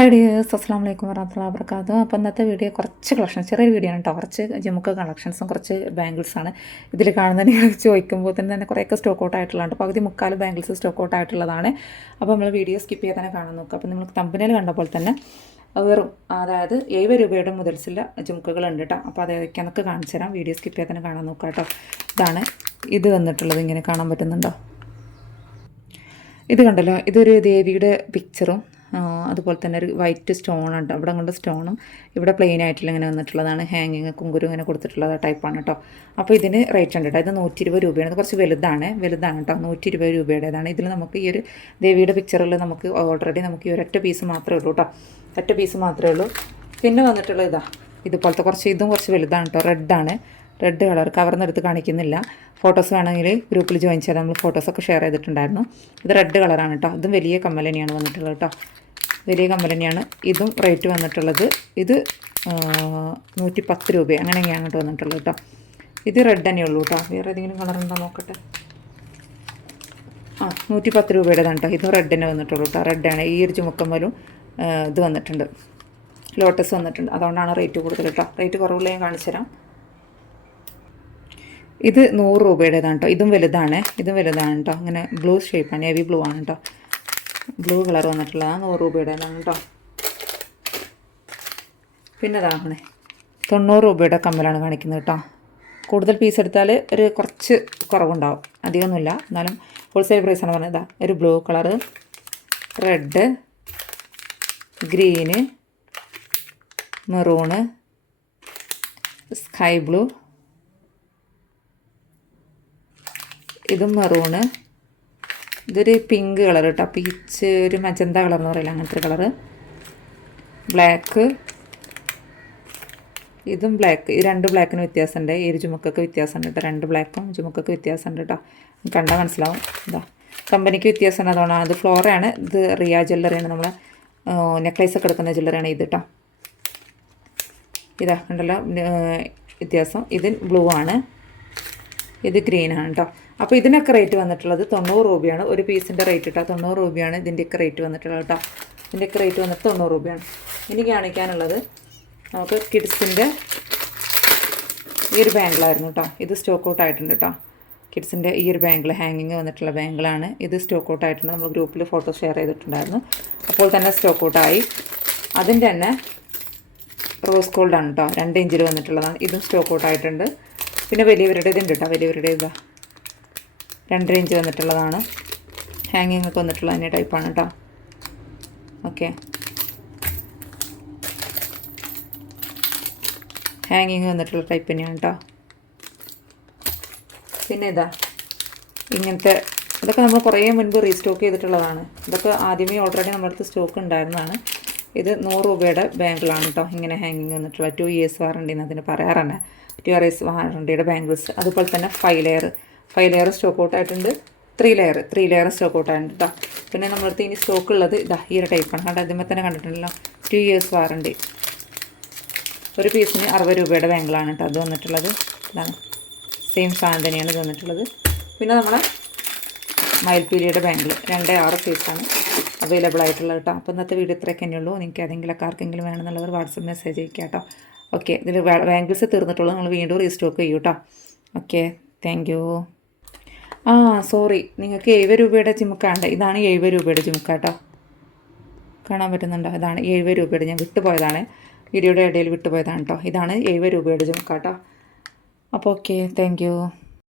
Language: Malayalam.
ഹായ് ഡിയേഴ്സ് അസ്സാം വലൈക്കും വരഹമുല്ല വർക്കാത്തു അപ്പോൾ ഇന്നത്തെ വീഡിയോ കുറച്ച് കളക്ഷൻ ചെറിയ വീഡിയോ ആണ് കേട്ടോ കുറച്ച് ജമുക്ക് കളക്ഷൻസും കുറച്ച് ബാംഗിൾസാണ് ഇതിൽ കാണുന്ന നിങ്ങൾ ചോദിക്കുമ്പോൾ തന്നെ തന്നെ കുറേയൊക്കെ സ്റ്റോക്ക് ഔട്ട് ആയിട്ടുള്ളതാണ് പകുതി മുക്കാലും ബാംഗിൾസ് സ്റ്റോക്ക് ഔട്ട് ആയിട്ടുള്ളതാണ്. അപ്പോൾ നമ്മൾ വീഡിയോ സ്കിപ്പ് ചെയ്യാൻ തന്നെ കാണാൻ നോക്കുക അപ്പോൾ നമ്മൾ തമ്പനയിൽ കണ്ടപ്പോൾ തന്നെ വെറും അതായത് ഏഴ് രൂപയുടെ മുതൽസില്ല ഉണ്ട് കേട്ടോ അപ്പോൾ അതൊക്കെ കാണിച്ചു തരാം. വീഡിയോ സ്കിപ്പ് ചെയ്യാൻ തന്നെ കാണാൻ നോക്കുക കേട്ടോ ഇതാണ് ഇത് വന്നിട്ടുള്ളത്. ഇങ്ങനെ കാണാൻ പറ്റുന്നുണ്ടോ? ഇത് കണ്ടല്ലോ. ഇതൊരു ദേവിയുടെ പിക്ചറും അതുപോലെ തന്നെ ഒരു വൈറ്റ് സ്റ്റോൺ ഉണ്ട്. അവിടെ കൊണ്ട് സ്റ്റോണും ഇവിടെ പ്ലെയിൻ ആയിട്ടുള്ള ഇങ്ങനെ വന്നിട്ടുള്ളതാണ്. ഹാങ്ങിങ് കുങ്കുരു ഇങ്ങനെ കൊടുത്തിട്ടുള്ളത് ടൈപ്പാണ് കേട്ടോ അപ്പോൾ ഇതിന് റേറ്റ് ഉണ്ട് കേട്ടോ ഇത് നൂറ്റി ഇരുപത് രൂപയാണ് കുറച്ച് വലുതാണ്. വലുതാണ് കേട്ടോ നൂറ്റി ഇരുപത് രൂപയുടേതാണ്. ഇതിൽ നമുക്ക് ഈ ഒരു ദേവിയുടെ പിക്ചറിൽ നമുക്ക് ഓൾറെഡി നമുക്ക് ഈ ഒരൊറ്റ പീസ് മാത്രമേ ഉള്ളൂ കേട്ടോ ഒറ്റ പീസ് മാത്രമേ ഉള്ളൂ. പിന്നെ വന്നിട്ടുള്ള ഇതാ. ഇതുപോലത്തെ കുറച്ച് ഇതും കുറച്ച് വലുതാണ് കേട്ടോ റെഡാണ് റെഡ് കളർ കവർന്നെടുത്ത് കാണിക്കുന്നില്ല. ഫോട്ടോസ് വേണമെങ്കിൽ ഗ്രൂപ്പിൽ ജോയിൻ ചെയ്താൽ നമ്മൾ ഫോട്ടോസൊക്കെ ഷെയർ ചെയ്തിട്ടുണ്ടായിരുന്നു. ഇത് റെഡ് കളറാണ് കേട്ടോ അതും വലിയ കമ്മൽ തന്നെയാണ് വന്നിട്ടുള്ളത് കേട്ടോ വലിയ കമ്മൽ തന്നെയാണ്. ഇതും റേറ്റ് വന്നിട്ടുള്ളത്. ഇത് നൂറ്റി പത്ത് രൂപ. അങ്ങനെയാണ് അങ്ങോട്ട് വന്നിട്ടുള്ളത് കേട്ടോ ഇത് റെഡ് തന്നെ ഉള്ളൂ കേട്ടോ വേറെ ഏതെങ്കിലും കളർ ഉണ്ടോ നോക്കട്ടെ? ആ നൂറ്റി പത്ത് രൂപയുടേതാണ് കേട്ടോ ഇത് റെഡ് തന്നെ വന്നിട്ടുള്ളൂ കേട്ടോ റെഡാണ് ഈ ഒരു ചുമക്കമ്മലും ഇത് വന്നിട്ടുണ്ട്. ലോട്ടസ് വന്നിട്ടുണ്ട്. അതുകൊണ്ടാണ് റേറ്റ് കൂടുതൽ കേട്ടോ റേറ്റ് കുറവുള്ള ഞാൻ കാണിച്ചു തരാം ഇത് നൂറ് രൂപയുടേതാണ് കേട്ടോ ഇതും വലുതാണ്. ഇതും വലുതാണ് കേട്ടോ ഇങ്ങനെ ബ്ലൂ ഷേപ്പാണ് ഹെവി ബ്ലൂ ആണ് കേട്ടോ ബ്ലൂ കളർ വന്നിട്ടുള്ളതാണ്. നൂറ് രൂപയുടേതാണ് കേട്ടോ പിന്നെ അതാണ് തൊണ്ണൂറ് രൂപയുടെ കമ്മലാണ് കാണിക്കുന്നത് കേട്ടോ കൂടുതൽ പീസ് എടുത്താൽ ഒരു കുറച്ച് കുറവുണ്ടാവും. അധികമൊന്നുമില്ല. എന്നാലും ഹോൾസെയിൽ പ്രൈസാണ് പറഞ്ഞത്. ഒരു blue colour red green maroon sky blue ഇതും മെറൂണ് ഇതൊരു പിങ്ക് കളർ കേട്ടോ പീച്ച് ഒരു മജന്ത കളർ എന്ന് പറയില്ല അങ്ങനത്തെ കളറ് ബ്ലാക്ക് ഇതും ബ്ലാക്ക് ഈ രണ്ട് ബ്ലാക്കിന് വ്യത്യാസമുണ്ട് ഈ ഒരു ചുമക്കൊക്കെ വ്യത്യാസമുണ്ട് കേട്ടോ രണ്ട് ബ്ലാക്കും ചുമക്കൊക്കെ വ്യത്യാസമുണ്ട് കേട്ടോ കണ്ടാൽ മനസ്സിലാവും. ഇതാ. കമ്പനിക്ക് വ്യത്യാസമുണ്ട് അതുകൊണ്ടാണ് അത് ഫ്ലോറയാണ്. ഇത് റിയ ജ്വല്ലറിയാണ്. നമ്മൾ നെക്ലേസ് ഒക്കെ എടുക്കുന്ന ജ്വല്ലറിയാണ് ഇത് കേട്ടോ ഇതാ കണ്ടല്ലോ. വ്യത്യാസം. ഇത് ബ്ലൂ ആണ്. ഇത് ഗ്രീൻ ആണ് കേട്ടോ അപ്പോൾ ഇതിനൊക്കെ റേറ്റ് വന്നിട്ടുള്ളത് തൊണ്ണൂറ് രൂപയാണ്. ഒരു പീസിന്റെ റേറ്റ് കേട്ടോ തൊണ്ണൂറ് രൂപയാണ് ഇതിന്റെയൊക്കെ റേറ്റ് വന്നിട്ടുള്ളത് കേട്ടോ ഇതിന്റെയൊക്കെ റേറ്റ് വന്നിട്ട് തൊണ്ണൂറ് രൂപയാണ്. ഇനി കാണിക്കാനുള്ളത് നമുക്ക് കിഡ്സിന്റെ ഈ ഒരു ബാങ്കിളായിരുന്നു കേട്ടോ ഇത് സ്റ്റോക്ക് ഔട്ട് ആയിട്ടുണ്ട് കേട്ടോ കിഡ്സിന്റെ ഈ ഒരു ബാങ്കിൾ ഹാങ്ങിങ് വന്നിട്ടുള്ള ബാങ്കിളാണ് ഇത് സ്റ്റോക്ക് ഔട്ട് ആയിട്ടുണ്ട്. നമ്മൾ ഗ്രൂപ്പിൽ ഫോട്ടോ ഷെയർ ചെയ്തിട്ടുണ്ടായിരുന്നു. അപ്പോൾ തന്നെ സ്റ്റോക്ക് ഔട്ടായി അതിന്റെ തന്നെ റോസ് ഗോൾഡാണ് കേട്ടോ രണ്ട് ഇഞ്ചിൽ വന്നിട്ടുള്ളതാണ്. ഇതും സ്റ്റോക്ക് ഔട്ട് ആയിട്ടുണ്ട്. പിന്നെ വലിയവരുടേതുണ്ട് കേട്ടോ വലിയവരുടേതാണ് രണ്ടര ഇഞ്ച് വന്നിട്ടുള്ളതാണ്. ഹാങ്ങിങ് ഒക്കെ വന്നിട്ടുള്ള തന്നെ ടൈപ്പാണ് കേട്ടോ ഓക്കെ ഹാങ്ങിങ് വന്നിട്ടുള്ള ടൈപ്പ് തന്നെയാണ് കേട്ടോ പിന്നെ ഇതാ ഇങ്ങനത്തെ ഇതൊക്കെ നമ്മൾ കുറേ മുൻപ് റീസ്റ്റോക്ക് ചെയ്തിട്ടുള്ളതാണ്. ഇതൊക്കെ ആദ്യമേ ഓൾറെഡി നമ്മുടെ അടുത്ത് സ്റ്റോക്ക് ഉണ്ടായിരുന്നതാണ്. ഇത് നൂറ് രൂപയുടെ ബാങ്കിളാണ് കേട്ടോ ഇങ്ങനെ ഹാങ്ങിങ് വന്നിട്ടുള്ള ടു ഇയേഴ്സ് വാറണ്ടി എന്ന് അതിന് പറയാറാണ് ടു ഇയേഴ്സ് വാറണ്ടിയുടെ ബാങ്കിൾസ് അതുപോലെ തന്നെ five layer five layer stock out ആയിട്ടുണ്ട്. Three layer three layer stock out ആയിട്ടുണ്ട് കേട്ടോ പിന്നെ നമ്മളടുത്ത് ഇനി സ്റ്റോക്ക് ഉള്ളത് ഇതാ ഈ ഒരു ടൈപ്പാണ് കണ്ടോ അതിന്മേൽ തന്നെ കണ്ടിട്ടുണ്ടല്ലോ ടു ഇയേഴ്സ് വാറണ്ടി ഒരു പീസിന് അറുപത് രൂപയുടെ ബാങ്കിളാണ് കേട്ടോ അത് വന്നിട്ടുള്ളത്. ഇതാണ് സെയിം സാധനം തന്നെയാണ് ഇത് വന്നിട്ടുള്ളത്. പിന്നെ നമ്മളെ മയിൽപ്പീലിയുടെ ബാങ്കിൾ രണ്ട് ആറ് പീസാണ് അവൈലബിൾ ആയിട്ടുള്ളത് കേട്ടോ അപ്പോൾ ഇന്നത്തെ വീഡിയോ ഇത്രയൊക്കെ തന്നെയുള്ളൂ നിങ്ങൾക്ക് ഏതെങ്കിലും ആർക്കെങ്കിലും വേണമെന്നുള്ളവർ വാട്സപ്പ് മെസ്സേജ് അയക്കുക കേട്ടോ ഓക്കെ ഇതിൽ ബാങ്കിൾസ് തീർന്നിട്ടുള്ളൂ നിങ്ങൾ വീണ്ടും റീസ്റ്റോക്ക് ചെയ്യൂ കേട്ടോ ഓക്കെ താങ്ക് ആ സോറി നിങ്ങൾക്ക് എഴുപത് രൂപയുടെ ചിമുക്കാണ്ട്. ഇതാണ് എഴുപത് രൂപയുടെ ചിമുക്കാട്ടോ. കാണാൻ പറ്റുന്നുണ്ടോ? ഇതാണ് എഴുപത് രൂപയുടെ. ഞാൻ വിട്ടുപോയതാണ്. വീഡിയോയുടെ ഇടയിൽ വിട്ടുപോയതാണ് കേട്ടോ ഇതാണ് എഴുപത് രൂപയുടെ ചുമക്ക കേട്ടോ അപ്പോൾ ഓക്കെ താങ്ക്